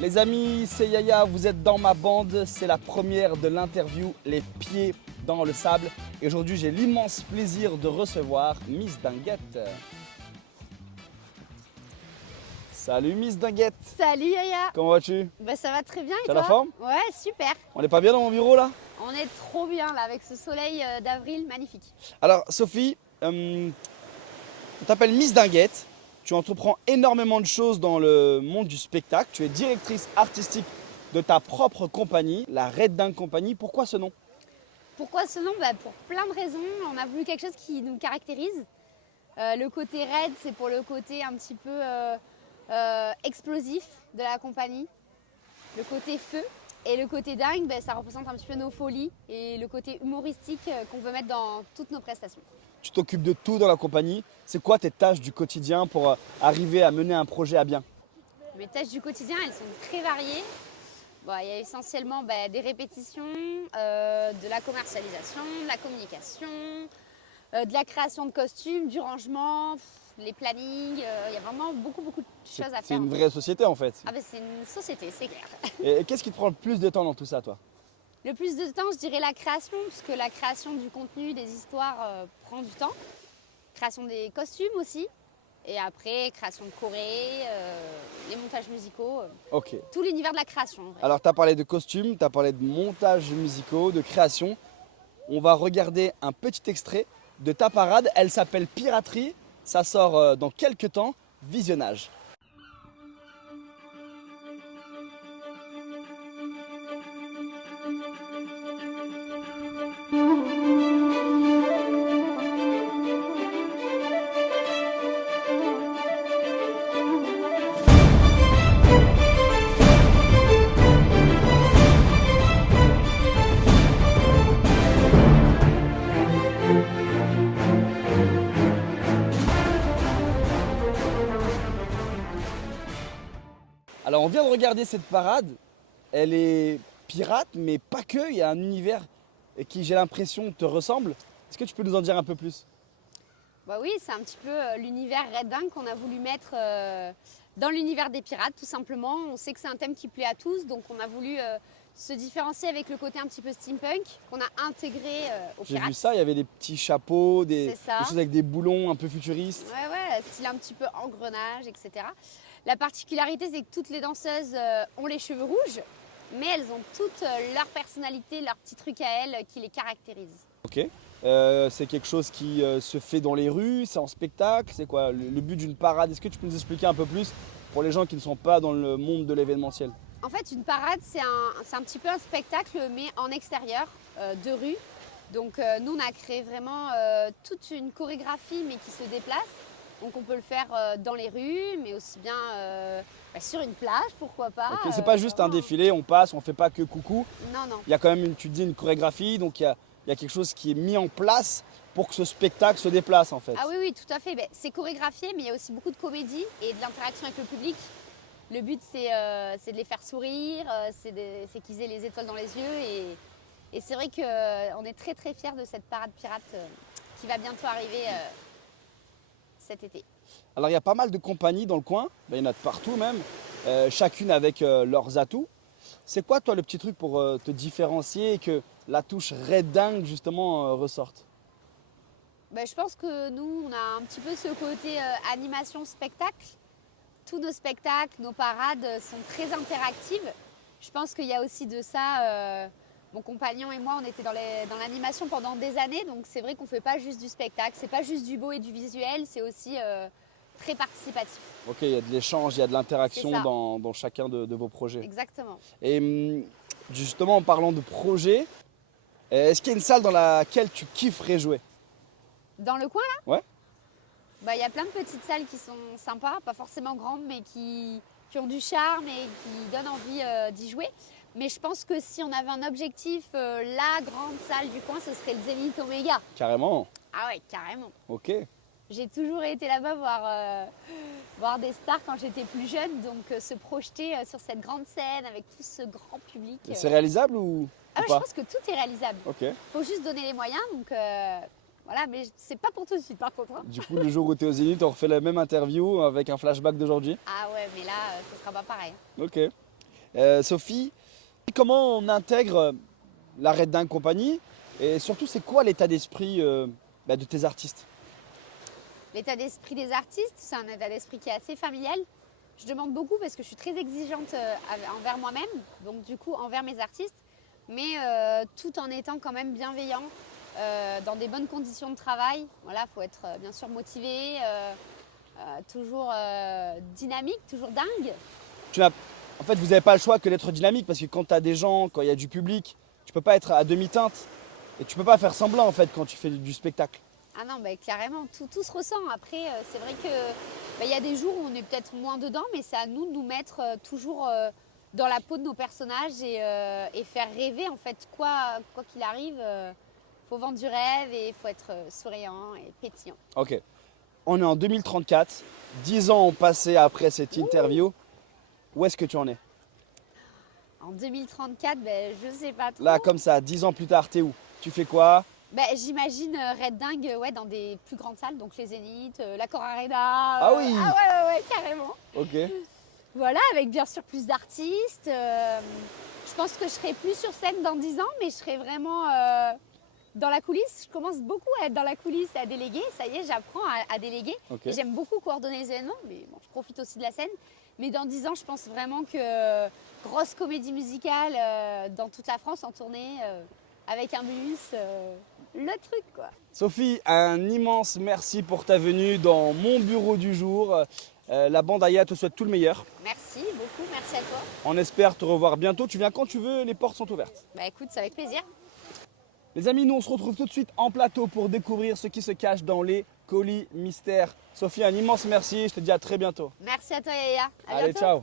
Les amis, c'est Yaya, vous êtes dans ma bande, c'est la première de l'interview Les Pieds dans le Sable. Et aujourd'hui, j'ai l'immense plaisir de recevoir Miss Dinguette. Salut Miss Dinguette. Salut Yaya. Comment vas-tu? Bah ça va très bien et T'as toi? la forme? Ouais, super. On n'est pas bien dans mon bureau là? On est trop bien là avec ce soleil d'avril magnifique. Alors Sophie, on t'appelle Miss Dinguette. Tu entreprends énormément de choses dans le monde du spectacle. Tu es directrice artistique de ta propre compagnie, la Red Dingue Company. Pourquoi ce nom? Pourquoi ce nom? Pour plein de raisons. On a voulu quelque chose qui nous caractérise. Le côté Red, c'est pour le côté un petit peu explosif de la compagnie. Le côté feu. Et le côté dingue, ça représente un petit peu nos folies et le côté humoristique qu'on veut mettre dans toutes nos prestations. Tu t'occupes de tout dans la compagnie. C'est quoi tes tâches du quotidien pour arriver à mener un projet à bien? Mes tâches du quotidien, elles sont très variées. Il y a essentiellement des répétitions, de la commercialisation, de la communication, de la création de costumes, du rangement, les plannings. Il y a vraiment beaucoup de choses à faire. C'est une vraie société en fait. Ah c'est une société, c'est clair. Et qu'est-ce qui te prend le plus de temps dans tout ça, toi? Le plus de temps, je dirais la création, puisque la création du contenu, des histoires prend du temps. Création des costumes aussi. Et après, création de choré, les montages musicaux, Ok. tout l'univers de la création. En vrai. Alors, tu as parlé de costumes, tu as parlé de montages musicaux, de création. On va regarder un petit extrait de ta parade. Elle s'appelle Piraterie. Ça sort dans quelques temps. Visionnage. Alors on vient de regarder cette parade, elle est pirate mais pas que, il y a un univers qui j'ai l'impression te ressemble. Est-ce que tu peux nous en dire un peu plus? Oui, c'est un petit peu l'univers Red Dingue qu'on a voulu mettre dans l'univers des pirates tout simplement. On sait que c'est un thème qui plaît à tous, donc on a voulu se différencier avec le côté un petit peu steampunk qu'on a intégré aux J'ai pirates. vu ça, il y avait des petits chapeaux, des C'est ça. choses avec des boulons un peu futuristes. Ouais, style un petit peu engrenage, etc. La particularité, c'est que toutes les danseuses ont les cheveux rouges, mais elles ont toutes leur personnalité, leur petit truc à elles qui les caractérise. Ok. C'est quelque chose qui se fait dans les rues, c'est en spectacle, c'est quoi le but d'une parade? Est-ce que tu peux nous expliquer un peu plus pour les gens qui ne sont pas dans le monde de l'événementiel? En fait, une parade, c'est un petit peu un spectacle, mais en extérieur, de rue. Donc nous, on a créé vraiment toute une chorégraphie, mais qui se déplace. Donc on peut le faire dans les rues, mais aussi bien sur une plage, pourquoi pas. Ok, c'est pas juste un défilé, on passe, on fait pas que coucou. Non. Il y a quand même, tu dis, une chorégraphie, donc il y a quelque chose qui est mis en place pour que ce spectacle se déplace en fait. Ah oui, tout à fait. C'est chorégraphié, mais il y a aussi beaucoup de comédie et de l'interaction avec le public. Le but, c'est de les faire sourire, c'est qu'ils aient les étoiles dans les yeux. Et c'est vrai qu'on est très très fiers de cette parade pirate qui va bientôt arriver cet été. Alors il y a pas mal de compagnies dans le coin, il y en a de partout même, chacune avec leurs atouts. C'est quoi toi le petit truc pour te différencier et que la touche Red Dingue justement ressorte? Je pense que nous, on a un petit peu ce côté animation spectacle. Tous nos spectacles, nos parades sont très interactives. Je pense qu'il y a aussi de ça. Mon compagnon et moi, on était dans l'animation pendant des années, donc c'est vrai qu'on ne fait pas juste du spectacle, c'est pas juste du beau et du visuel, c'est aussi très participatif. Ok, il y a de l'échange, il y a de l'interaction dans chacun de vos projets. Exactement. Et justement, en parlant de projets, est-ce qu'il y a une salle dans laquelle tu kifferais jouer? Dans le coin là? Ouais. Il y a plein de petites salles qui sont sympas, pas forcément grandes, mais qui ont du charme et qui donnent envie d'y jouer. Mais je pense que si on avait un objectif, la grande salle du coin, ce serait le Zénith Oméga. Carrément. Ah ouais, carrément. Ok. J'ai toujours été là-bas voir des stars quand j'étais plus jeune, donc se projeter sur cette grande scène avec tout ce grand public. C'est réalisable ou Ah ouais, je pas? pense que tout est réalisable. Ok. Faut juste donner les moyens, donc voilà, mais c'est pas pour tout de suite par contre. Hein. Du coup, le jour où tu es au Zénith, on refait la même interview avec un flashback d'aujourd'hui. Ah ouais, mais là, ce sera pas pareil. Ok. Sophie, comment on intègre la Red Dingue Company et surtout c'est quoi l'état d'esprit de tes artistes? L'état d'esprit des artistes, c'est un état d'esprit qui est assez familial. Je demande beaucoup parce que je suis très exigeante envers moi-même, donc du coup envers mes artistes, mais tout en étant quand même bienveillant, dans des bonnes conditions de travail. Voilà, faut être bien sûr motivé, toujours dynamique, toujours dingue. En fait, vous n'avez pas le choix que d'être dynamique parce que quand tu as des gens, quand il y a du public, tu peux pas être à demi-teinte et tu peux pas faire semblant en fait quand tu fais du spectacle. Ah non, carrément, tout se ressent. Après, c'est vrai que y a des jours où on est peut-être moins dedans, mais c'est à nous de nous mettre toujours dans la peau de nos personnages et faire rêver en fait. Quoi qu'il arrive, faut vendre du rêve et il faut être souriant et pétillant. Ok, on est en 2034, 10 ans ont passé après cette interview. Où est-ce que tu en es? En 2034, je sais pas trop. Là, comme ça, 10 ans plus tard, t'es où? Tu fais quoi? J'imagine Red Dingue dans des plus grandes salles, donc les Zénith, l'Accor Arena. Ah oui. Ah ouais, carrément. Ok. Voilà, avec bien sûr plus d'artistes. Je pense que je serai plus sur scène dans 10 ans, mais je serai vraiment dans la coulisse. Je commence beaucoup à être dans la coulisse, à déléguer. Ça y est, j'apprends à déléguer. Ok. J'aime beaucoup coordonner les événements, mais bon, je profite aussi de la scène. Mais dans 10 ans, je pense vraiment que grosse comédie musicale dans toute la France en tournée, avec un bus, le truc quoi. Sophie, un immense merci pour ta venue dans mon bureau du jour. La bande Aya te souhaite tout le meilleur. Merci beaucoup, merci à toi. On espère te revoir bientôt. Tu viens quand tu veux, les portes sont ouvertes. Écoute, c'est avec plaisir. Les amis, nous on se retrouve tout de suite en plateau pour découvrir ce qui se cache dans les colis mystères. Sophie, un immense merci. Je te dis à très bientôt. Merci à toi Yaya. À Allez, bientôt. ciao.